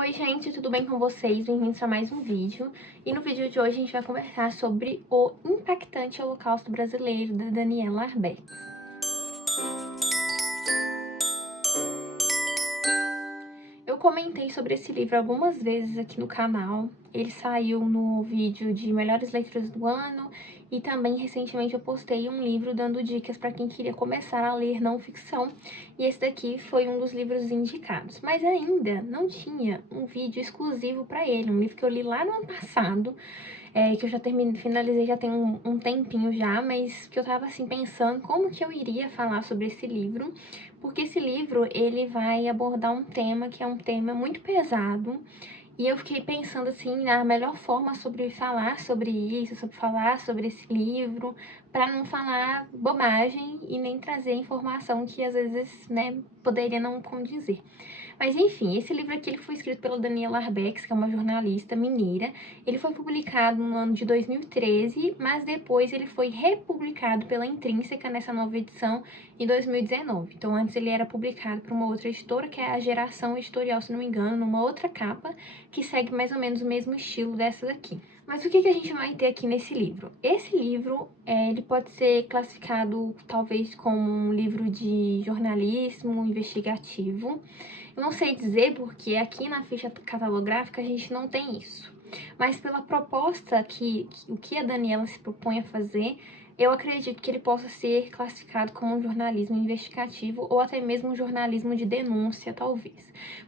Oi gente, tudo bem com vocês? Bem-vindos a mais um vídeo. E no vídeo de hoje a gente vai conversar sobre o impactante Holocausto Brasileiro, da Daniela Arbex. Eu comentei sobre esse livro algumas vezes aqui no canal. Ele saiu no vídeo de melhores leituras do ano e também recentemente eu postei um livro dando dicas para quem queria começar a ler não ficção. E esse daqui foi um dos livros indicados. Mas ainda não tinha um vídeo exclusivo para ele, um livro que eu li lá no ano passado. Que eu já finalizei já tem um tempinho já, mas que eu tava assim pensando como que eu iria falar sobre esse livro, porque esse livro ele vai abordar um tema que é um tema muito pesado, e eu fiquei pensando assim na melhor forma sobre falar sobre isso, sobre falar sobre esse livro, para não falar bobagem e nem trazer informação que às vezes, né, poderia não condizer. Mas enfim, esse livro aqui ele foi escrito pela Daniela Arbex, que é uma jornalista mineira. Ele foi publicado no ano de 2013, mas depois ele foi republicado pela Intrínseca nessa nova edição em 2019. Então antes ele era publicado por uma outra editora, que é a Geração Editorial, se não me engano, numa outra capa, que segue mais ou menos o mesmo estilo dessa daqui. Mas o que a gente vai ter aqui nesse livro? Esse livro, ele pode ser classificado talvez como um livro de jornalismo investigativo. Eu não sei dizer porque aqui na ficha catalográfica a gente não tem isso. Mas pela proposta o que a Daniela se propõe a fazer, eu acredito que ele possa ser classificado como um jornalismo investigativo ou até mesmo um jornalismo de denúncia, talvez.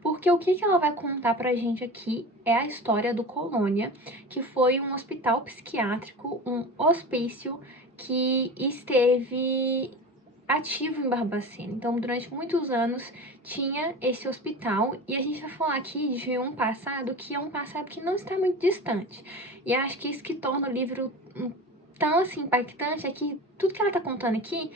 Porque o que ela vai contar pra gente aqui é a história do Colônia, que foi um hospital psiquiátrico, um hospício que esteve ativo em Barbacena. Então, durante muitos anos tinha esse hospital e a gente vai falar aqui de um passado que é um passado que não está muito distante. E acho que isso que torna o livro tão assim impactante é que tudo que ela tá contando aqui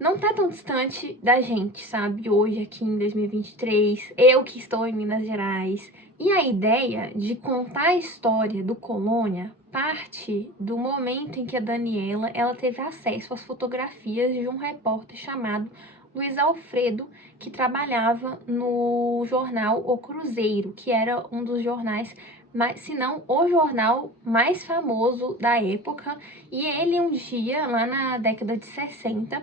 não tá tão distante da gente, sabe? Hoje, aqui em 2023, eu que estou em Minas Gerais. E a ideia de contar a história do Colônia parte do momento em que a Daniela ela teve acesso às fotografias de um repórter chamado Luiz Alfredo, que trabalhava no jornal O Cruzeiro, que era um dos jornais, se não o jornal mais famoso da época. E ele um dia, lá na década de 60,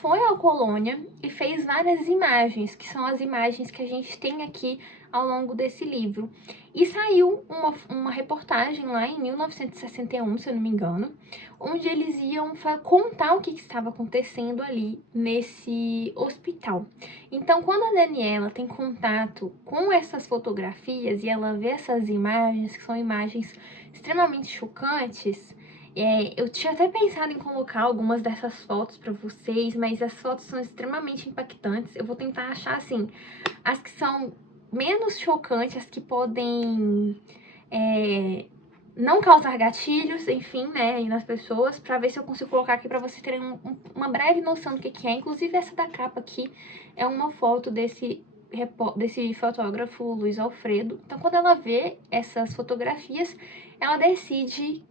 foi à Colônia e fez várias imagens, que são as imagens que a gente tem aqui ao longo desse livro. E saiu uma reportagem lá em 1961, se eu não me engano, onde eles iam contar o que estava acontecendo ali nesse hospital. Então, quando a Daniela tem contato com essas fotografias e ela vê essas imagens, que são imagens extremamente chocantes, eu tinha até pensado em colocar algumas dessas fotos para vocês, mas as fotos são extremamente impactantes. Eu vou tentar achar, assim, as que são menos chocantes, as que podem não causar gatilhos, enfim, né, nas pessoas, pra ver se eu consigo colocar aqui pra vocês terem uma breve noção do que é. Inclusive, essa da capa aqui é uma foto desse fotógrafo Luiz Alfredo. Então, quando ela vê essas fotografias, ela decide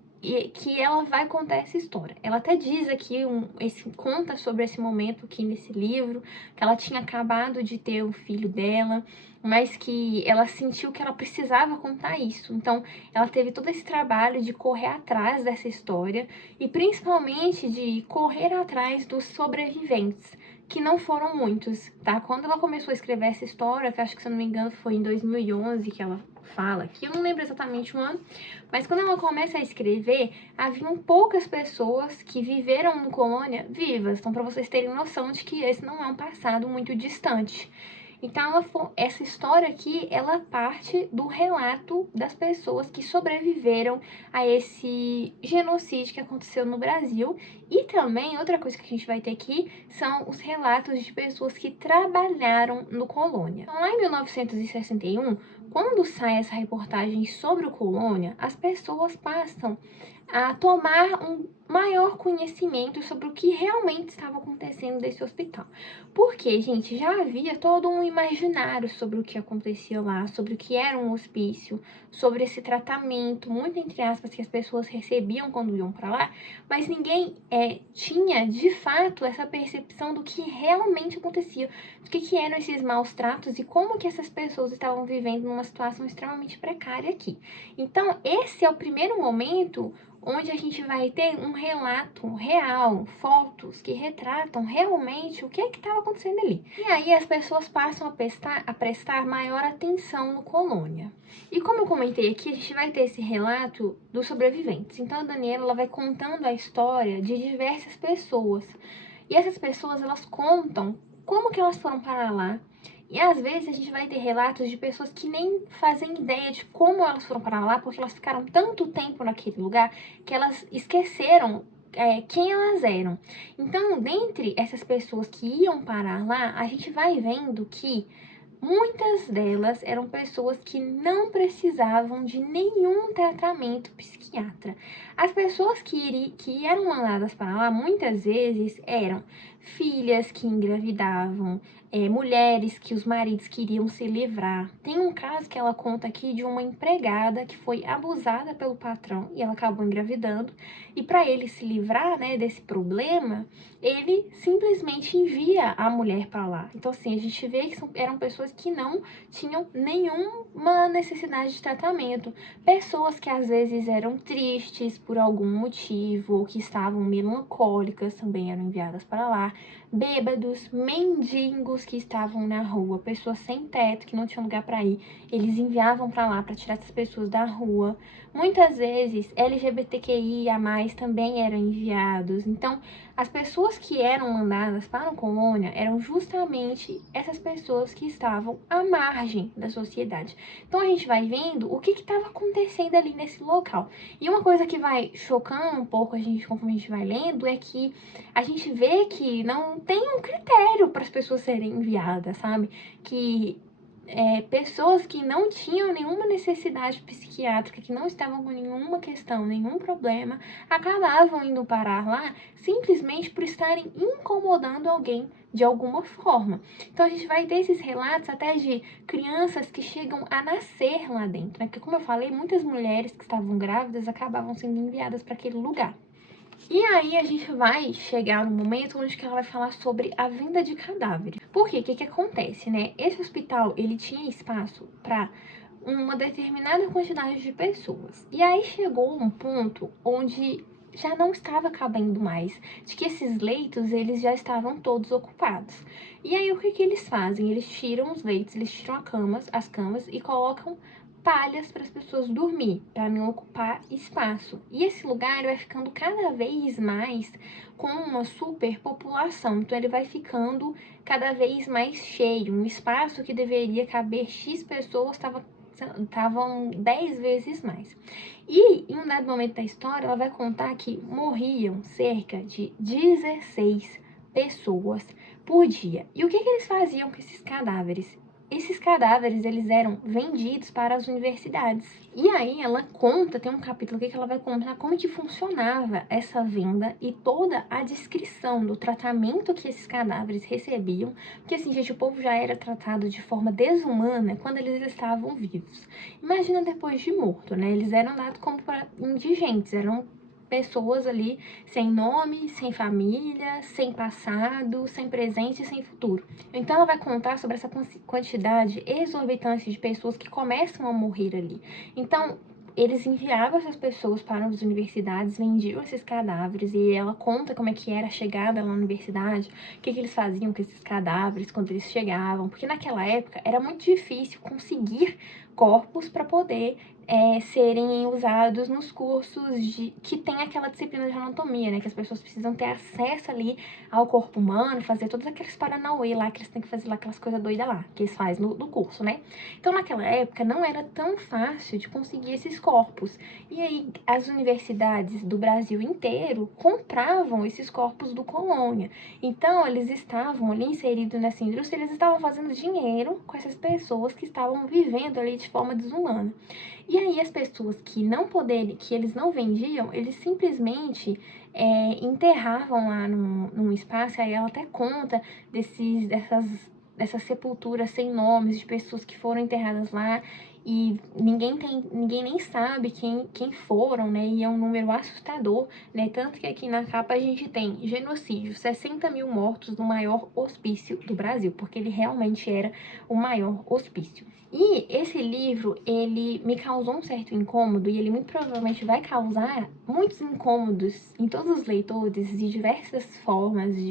que ela vai contar essa história. Ela até diz aqui, conta sobre esse momento aqui nesse livro, que ela tinha acabado de ter o filho dela, mas que ela sentiu que ela precisava contar isso. Então, ela teve todo esse trabalho de correr atrás dessa história e principalmente de correr atrás dos sobreviventes, que não foram muitos, tá? Quando ela começou a escrever essa história, que acho que, se eu não me engano, foi em 2011 que ela fala aqui, eu não lembro exatamente o ano, mas quando ela começa a escrever, haviam poucas pessoas que viveram no Colônia vivas. Então, para vocês terem noção de que esse não é um passado muito distante. Então, essa história aqui, ela parte do relato das pessoas que sobreviveram a esse genocídio que aconteceu no Brasil. E também, outra coisa que a gente vai ter aqui, são os relatos de pessoas que trabalharam no Colônia. Então, lá em 1961, quando sai essa reportagem sobre o Colônia, as pessoas passam a tomar maior conhecimento sobre o que realmente estava acontecendo nesse hospital. Porque, gente, já havia todo um imaginário sobre o que acontecia lá, sobre o que era um hospício, sobre esse tratamento, muito entre aspas, que as pessoas recebiam quando iam para lá, mas ninguém tinha, de fato, essa percepção do que realmente acontecia, do que eram esses maus tratos e como que essas pessoas estavam vivendo numa situação extremamente precária aqui. Então, esse é o primeiro momento onde a gente vai ter um relato real, fotos que retratam realmente o que estava acontecendo ali. E aí as pessoas passam a prestar maior atenção no Colônia. E como eu comentei aqui, a gente vai ter esse relato dos sobreviventes. Então a Daniela ela vai contando a história de diversas pessoas. E essas pessoas elas contam como que elas foram parar lá. E às vezes a gente vai ter relatos de pessoas que nem fazem ideia de como elas foram parar lá, porque elas ficaram tanto tempo naquele lugar que elas esqueceram quem elas eram. Então, dentre essas pessoas que iam parar lá, a gente vai vendo que muitas delas eram pessoas que não precisavam de nenhum tratamento psiquiatra. As pessoas que eram mandadas para lá, muitas vezes, eram filhas que engravidavam, mulheres que os maridos queriam se livrar. Tem um caso que ela conta aqui de uma empregada que foi abusada pelo patrão e ela acabou engravidando. E para ele se livrar, né, desse problema, ele simplesmente envia a mulher para lá. Então, assim, a gente vê que eram pessoas que não tinham nenhuma necessidade de tratamento. Pessoas que às vezes eram tristes por algum motivo, ou que estavam melancólicas, também eram enviadas para lá. Bêbados, mendigos que estavam na rua, pessoas sem teto, que não tinham lugar para ir, eles enviavam para lá para tirar essas pessoas da rua. Muitas vezes, LGBTQIA+, também eram enviados. Então, as pessoas que eram mandadas para a colônia eram justamente essas pessoas que estavam à margem da sociedade. Então a gente vai vendo o que estava acontecendo ali nesse local. E uma coisa que vai chocando um pouco a gente conforme a gente vai lendo é que a gente vê que não tem um critério para as pessoas serem enviadas, sabe? Que pessoas que não tinham nenhuma necessidade psiquiátrica, que não estavam com nenhuma questão, nenhum problema, acabavam indo parar lá simplesmente por estarem incomodando alguém de alguma forma. Então a gente vai ter esses relatos até de crianças que chegam a nascer lá dentro, né? Porque como eu falei, muitas mulheres que estavam grávidas acabavam sendo enviadas para aquele lugar. E aí a gente vai chegar no momento onde que ela vai falar sobre a venda de cadáveres. Por quê? O que que acontece, né? Esse hospital, ele tinha espaço para uma determinada quantidade de pessoas. E aí chegou um ponto onde já não estava cabendo mais, de que esses leitos, eles já estavam todos ocupados. E aí o que que eles fazem? Eles tiram os leitos, eles tiram as camas e colocam palhas para as pessoas dormir, para não ocupar espaço. E esse lugar vai ficando cada vez mais com uma superpopulação, então ele vai ficando cada vez mais cheio. Um espaço que deveria caber X pessoas estavam 10 vezes mais. E em um dado momento da história, ela vai contar que morriam cerca de 16 pessoas por dia. E o que eles faziam com esses cadáveres? Esses cadáveres, eles eram vendidos para as universidades. E aí ela conta, tem um capítulo aqui que ela vai contar como que funcionava essa venda e toda a descrição do tratamento que esses cadáveres recebiam. Porque assim, gente, o povo já era tratado de forma desumana quando eles estavam vivos. Imagina depois de morto, né? Eles eram dados como indigentes, eram pessoas ali sem nome, sem família, sem passado, sem presente e sem futuro. Então ela vai contar sobre essa quantidade exorbitante de pessoas que começam a morrer ali. Então, eles enviavam essas pessoas para as universidades, vendiam esses cadáveres, e ela conta como é que era a chegada lá na universidade, o que eles faziam com esses cadáveres quando eles chegavam, porque naquela época era muito difícil conseguir corpos para poder serem usados nos cursos que tem aquela disciplina de anatomia, né? Que as pessoas precisam ter acesso ali ao corpo humano, fazer todos aqueles paranauê lá, que eles têm que fazer lá, aquelas coisas doidas lá, que eles fazem no curso, né? Então, naquela época, não era tão fácil de conseguir esses corpos. E aí, as universidades do Brasil inteiro compravam esses corpos do Colônia. Então, eles estavam ali inseridos nessa indústria, eles estavam fazendo dinheiro com essas pessoas que estavam vivendo ali de forma desumana. E aí as pessoas que não poderiam, que eles não vendiam, eles simplesmente enterravam lá num espaço. Aí ela até conta dessas sepulturas sem nomes, de pessoas que foram enterradas lá, e ninguém nem sabe quem foram, né? E é um número assustador, né? Tanto que aqui na capa a gente tem genocídio, 60 mil mortos no maior hospício do Brasil, porque ele realmente era o maior hospício. E esse livro, ele me causou um certo incômodo, e ele muito provavelmente vai causar muitos incômodos em todos os leitores, de diversas formas, em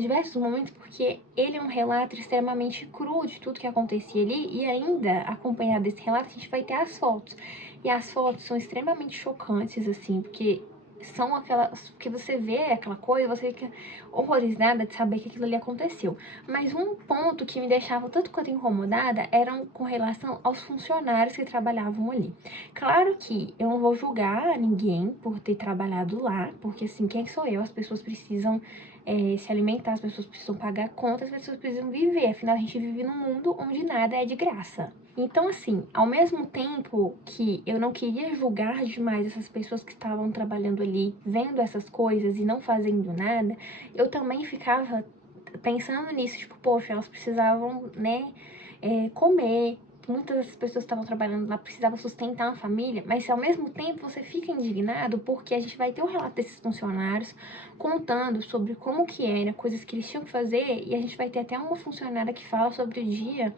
diversos momentos, porque ele é um relato extremamente cru de tudo que acontecia ali, e ainda, acompanhado desse relato, a gente vai ter as fotos. E as fotos são extremamente chocantes, assim, porque são aquelas que você vê aquela coisa, você fica horrorizada de saber que aquilo ali aconteceu. Mas um ponto que me deixava tanto quanto incomodada era com relação aos funcionários que trabalhavam ali. Claro que eu não vou julgar ninguém por ter trabalhado lá, porque assim, quem sou eu? As pessoas precisam se alimentar, as pessoas precisam pagar contas, as pessoas precisam viver. Afinal, a gente vive num mundo onde nada é de graça. Então, assim, ao mesmo tempo que eu não queria julgar demais essas pessoas que estavam trabalhando ali, vendo essas coisas e não fazendo nada, eu também ficava pensando nisso, tipo, poxa, elas precisavam, né, comer. Muitas das pessoas que estavam trabalhando lá precisavam sustentar a família, mas ao mesmo tempo você fica indignado porque a gente vai ter o relato desses funcionários contando sobre como que era, coisas que eles tinham que fazer, e a gente vai ter até uma funcionária que fala sobre o dia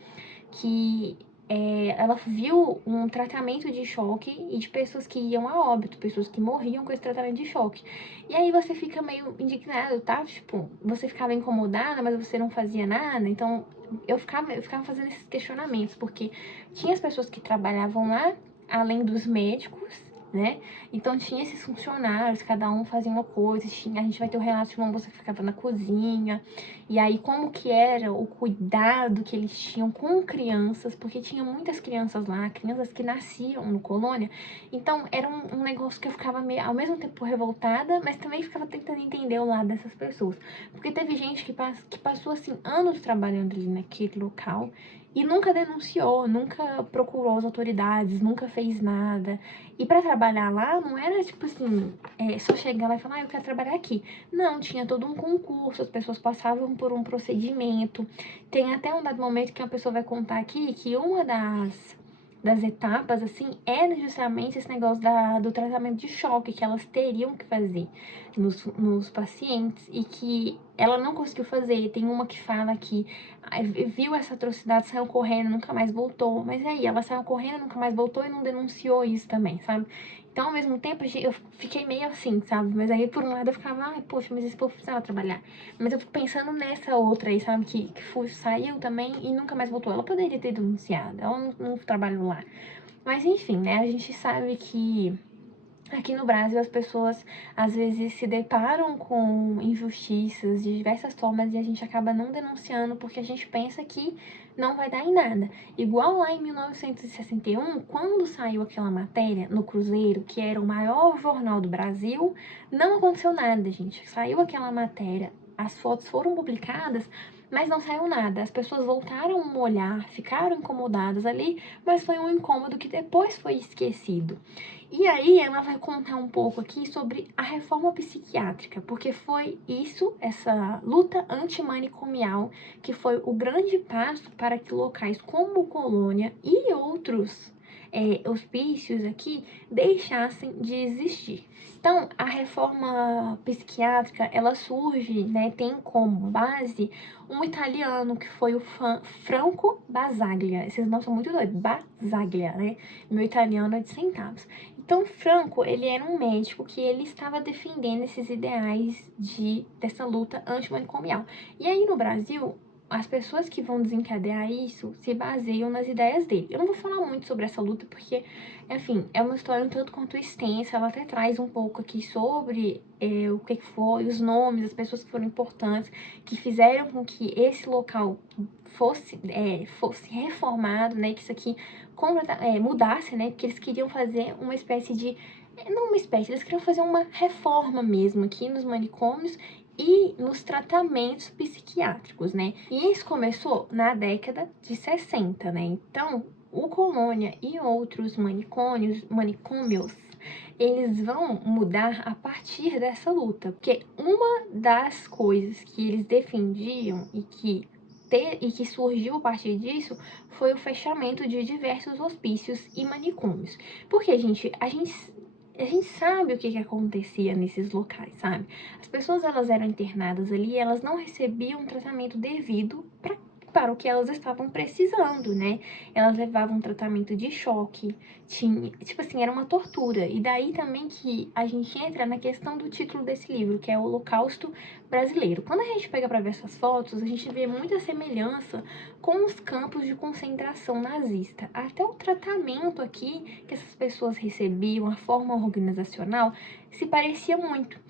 que ela viu um tratamento de choque e de pessoas que iam a óbito, pessoas que morriam com esse tratamento de choque. E aí você fica meio indignado, tá? Tipo, você ficava incomodada, mas você não fazia nada. Então, eu ficava fazendo esses questionamentos, porque tinha as pessoas que trabalhavam lá, além dos médicos, né? Então tinha esses funcionários, cada um fazia uma coisa, a gente vai ter o relato de uma moça que ficava na cozinha, e aí como que era o cuidado que eles tinham com crianças, porque tinha muitas crianças lá, crianças que nasciam no Colônia, então era um negócio que eu ficava meio, ao mesmo tempo revoltada, mas também ficava tentando entender o lado dessas pessoas, porque teve gente que passou assim anos trabalhando ali naquele local, e nunca denunciou, nunca procurou as autoridades, nunca fez nada. E pra trabalhar lá, não era tipo assim, só chegar lá e falar, eu quero trabalhar aqui. Não, tinha todo um concurso, as pessoas passavam por um procedimento. Tem até um dado momento que uma pessoa vai contar aqui que uma das etapas, assim, era justamente esse negócio do tratamento de choque que elas teriam que fazer nos pacientes e que ela não conseguiu fazer. Tem uma que fala que viu essa atrocidade, saiu correndo, nunca mais voltou. Mas aí, ela saiu correndo, nunca mais voltou e não denunciou isso também, sabe? Então, ao mesmo tempo, eu fiquei meio assim, sabe? Mas aí, por um lado, eu ficava, ai, poxa, mas esse povo precisava trabalhar. Mas eu fico pensando nessa outra aí, sabe? Que saiu também e nunca mais voltou. Ela poderia ter denunciado, ela não trabalhou lá. Mas, enfim, né? A gente sabe que aqui no Brasil as pessoas às vezes se deparam com injustiças de diversas formas e a gente acaba não denunciando porque a gente pensa que não vai dar em nada. Igual lá em 1961, quando saiu aquela matéria no Cruzeiro, que era o maior jornal do Brasil, não aconteceu nada, gente. Saiu aquela matéria, as fotos foram publicadas, mas não saiu nada. As pessoas voltaram a olhar, ficaram incomodadas ali, mas foi um incômodo que depois foi esquecido. E aí ela vai contar um pouco aqui sobre a reforma psiquiátrica, porque foi isso, essa luta antimanicomial, que foi o grande passo para que locais como Colônia e outros hospícios aqui deixassem de existir. Então, a reforma psiquiátrica, ela surge, né, tem como base um italiano que foi o Franco Basaglia. Esses nomes são muito doidos, Basaglia, né? Meu italiano é de centavos. Então, Franco, ele era um médico que ele estava defendendo esses ideais dessa luta antimanicomial. E aí, no Brasil, as pessoas que vão desencadear isso se baseiam nas ideias dele. Eu não vou falar muito sobre essa luta porque, enfim, é uma história um tanto quanto extensa. Ela até traz um pouco aqui sobre o que foi, os nomes, as pessoas que foram importantes, que fizeram com que esse local fosse reformado, né, que isso aqui mudasse, né, porque eles queriam fazer uma espécie de, não uma espécie, eles queriam fazer uma reforma mesmo aqui nos manicômios e nos tratamentos psiquiátricos, né? E isso começou na década de 60, né? Então, o Colônia e outros manicômios, eles vão mudar a partir dessa luta, porque uma das coisas que eles defendiam e que surgiu a partir disso foi o fechamento de diversos hospícios e manicômios. Porque, a gente sabe o que acontecia nesses locais, sabe? As pessoas, elas eram internadas ali, elas não recebiam tratamento devido para o que elas estavam precisando, né? Elas levavam tratamento de choque, tipo assim, era uma tortura. E daí também que a gente entra na questão do título desse livro, que é o Holocausto Brasileiro. Quando a gente pega para ver essas fotos, a gente vê muita semelhança com os campos de concentração nazista. Até o tratamento aqui que essas pessoas recebiam, a forma organizacional, se parecia muito.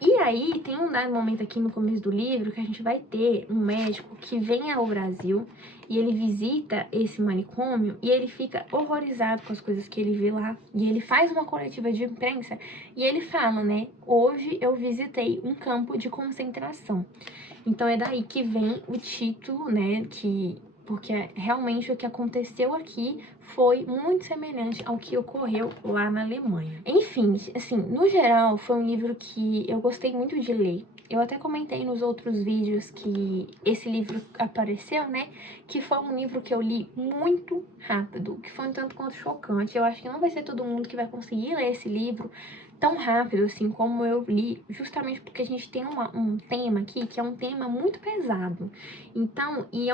E aí, tem um dado momento aqui no começo do livro que a gente vai ter um médico que vem ao Brasil e ele visita esse manicômio e ele fica horrorizado com as coisas que ele vê lá. E ele faz uma coletiva de imprensa e ele fala, né? Hoje eu visitei um campo de concentração. Então é daí que vem o título, né? Porque realmente o que aconteceu aqui foi muito semelhante ao que ocorreu lá na Alemanha. Enfim, assim, no geral, foi um livro que eu gostei muito de ler. Eu até comentei nos outros vídeos que esse livro apareceu, né? Que foi um livro que eu li muito rápido, que foi um tanto quanto chocante. Eu acho que não vai ser todo mundo que vai conseguir ler esse livro tão rápido assim como eu li, justamente porque a gente tem um tema aqui que é um tema muito pesado. Então, e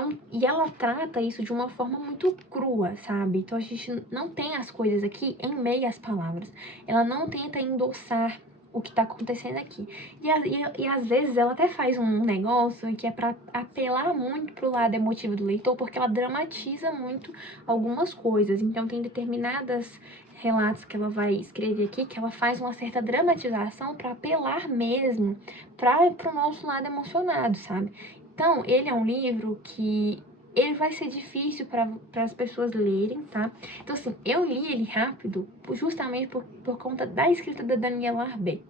ela trata isso de uma forma muito crua, sabe? Então a gente não tem as coisas aqui em meias palavras. Ela não tenta endossar o que tá acontecendo aqui. E às vezes ela até faz um negócio que é pra apelar muito pro lado emotivo do leitor, porque ela dramatiza muito algumas coisas. Então tem determinadas relatos que ela vai escrever aqui, que ela faz uma certa dramatização para apelar mesmo para o nosso lado emocionado, sabe? Então, ele é um livro que ele vai ser difícil para as pessoas lerem, tá? Então, assim, eu li ele rápido justamente por conta da escrita da Daniela Arbex.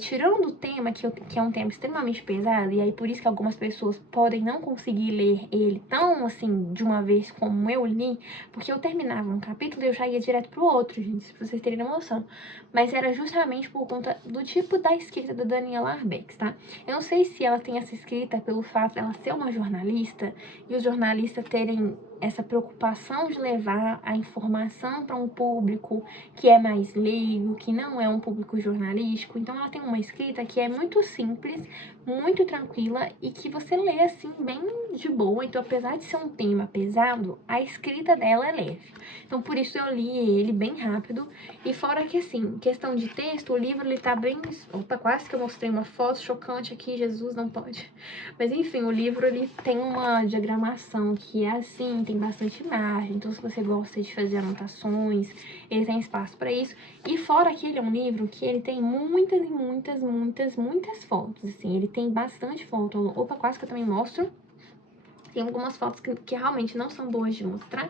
Tirando o tema, que é um tema extremamente pesado, e aí por isso que algumas pessoas podem não conseguir ler ele tão, assim, de uma vez como eu li, porque eu terminava um capítulo e eu já ia direto pro outro, gente, pra vocês terem noção. Mas era justamente por conta do tipo da escrita da Daniela Arbex, tá? Eu não sei se ela tem essa escrita pelo fato dela ser uma jornalista e os jornalistas terem essa preocupação de levar a informação para um público que é mais leigo, que não é um público jornalístico. Então ela tem uma escrita que é muito simples, muito tranquila e que você lê assim bem de boa. Então, apesar de ser um tema pesado, a escrita dela é leve. Então por isso eu li ele bem rápido. E fora que assim, questão de texto, o livro ele tá bem... Opa, quase que eu mostrei uma foto chocante aqui, Jesus, não pode. Mas enfim, o livro ele tem uma diagramação que é assim, tem bastante imagem. Então se você gosta de fazer anotações, ele tem espaço para isso. E fora que ele é um livro que ele tem muitas e muitas fotos, assim. Ele tem bastante foto. Opa, quase que eu também mostro. Tem algumas fotos que realmente não são boas de mostrar.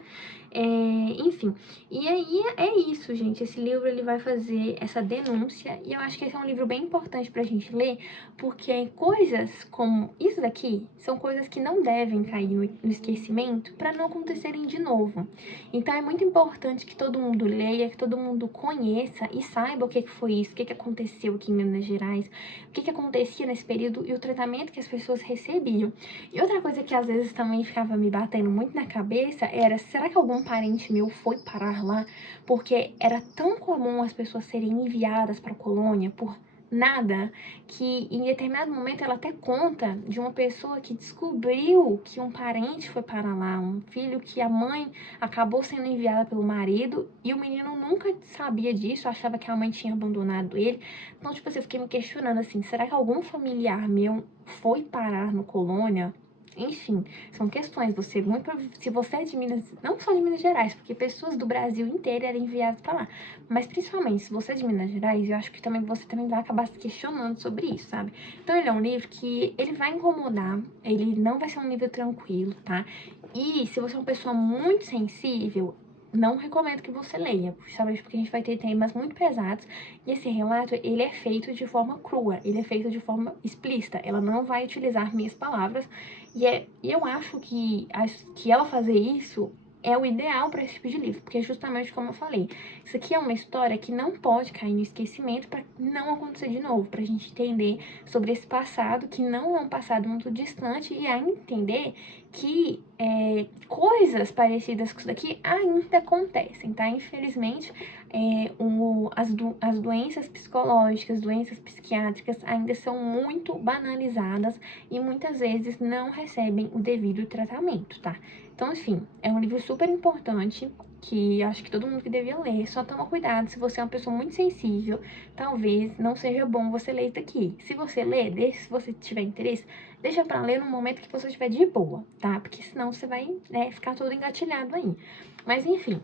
Enfim, e aí é isso, gente. Esse livro ele vai fazer essa denúncia e eu acho que esse é um livro bem importante pra gente ler, porque coisas como isso daqui são coisas que não devem cair no esquecimento para não acontecerem de novo. Então é muito importante que todo mundo leia, que todo mundo conheça e saiba o que foi isso, o que aconteceu aqui em Minas Gerais, o que acontecia nesse período e o tratamento que as pessoas recebiam. E outra coisa que às vezes também ficava me batendo muito na cabeça era, será que algum parente meu foi parar lá? Porque era tão comum as pessoas serem enviadas para a colônia por nada, que em determinado momento ela até conta de uma pessoa que descobriu que um parente foi parar lá, um filho que a mãe acabou sendo enviada pelo marido e o menino nunca sabia disso, achava que a mãe tinha abandonado ele. Então, tipo assim, eu fiquei me questionando assim, será que algum familiar meu foi parar no colônia? Enfim, são questões. Se você é de Minas, não só de Minas Gerais, porque pessoas do Brasil inteiro eram enviadas para lá, mas principalmente se você é de Minas Gerais, eu acho que você também vai acabar se questionando sobre isso, sabe? Então ele é um livro que ele vai incomodar, ele não vai ser um livro tranquilo, tá? E se você é uma pessoa muito sensível, não recomendo que você leia, justamente porque a gente vai ter temas muito pesados e esse relato, ele é feito de forma crua, ele é feito de forma explícita, ela não vai utilizar minhas palavras e eu acho que ela fazer isso é o ideal para esse tipo de livro, porque justamente como eu falei, isso aqui é uma história que não pode cair no esquecimento para não acontecer de novo, pra gente entender sobre esse passado, que não é um passado muito distante, e ainda entender que coisas parecidas com isso daqui ainda acontecem, tá? Infelizmente, as doenças psicológicas, doenças psiquiátricas ainda são muito banalizadas e muitas vezes não recebem o devido tratamento, tá? Então, enfim, é um livro super importante que acho que todo mundo que devia ler. Só toma cuidado, se você é uma pessoa muito sensível, talvez não seja bom você ler isso daqui. Se você ler, se você tiver interesse, deixa pra ler no momento que você estiver de boa, tá? Porque senão você vai, ficar todo engatilhado aí. Mas, enfim,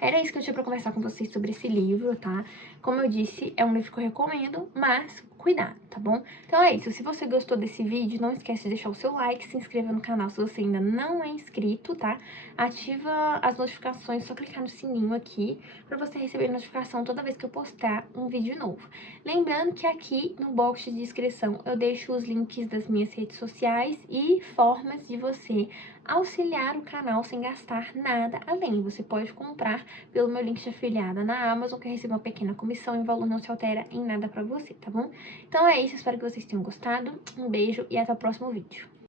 era isso que eu tinha pra conversar com vocês sobre esse livro, tá? Como eu disse, é um livro que eu recomendo, mas cuidado, tá bom? Então é isso, se você gostou desse vídeo, não esquece de deixar o seu like, se inscreva no canal se você ainda não é inscrito, tá? Ativa as notificações, só clicar no sininho aqui, pra você receber notificação toda vez que eu postar um vídeo novo. Lembrando que aqui no box de descrição eu deixo os links das minhas redes sociais e formas de você auxiliar o canal sem gastar nada além. Você pode comprar pelo meu link de afiliada na Amazon, que recebe uma pequena comissão e o valor não se altera em nada pra você, tá bom? Então é isso, espero que vocês tenham gostado. Um beijo e até o próximo vídeo.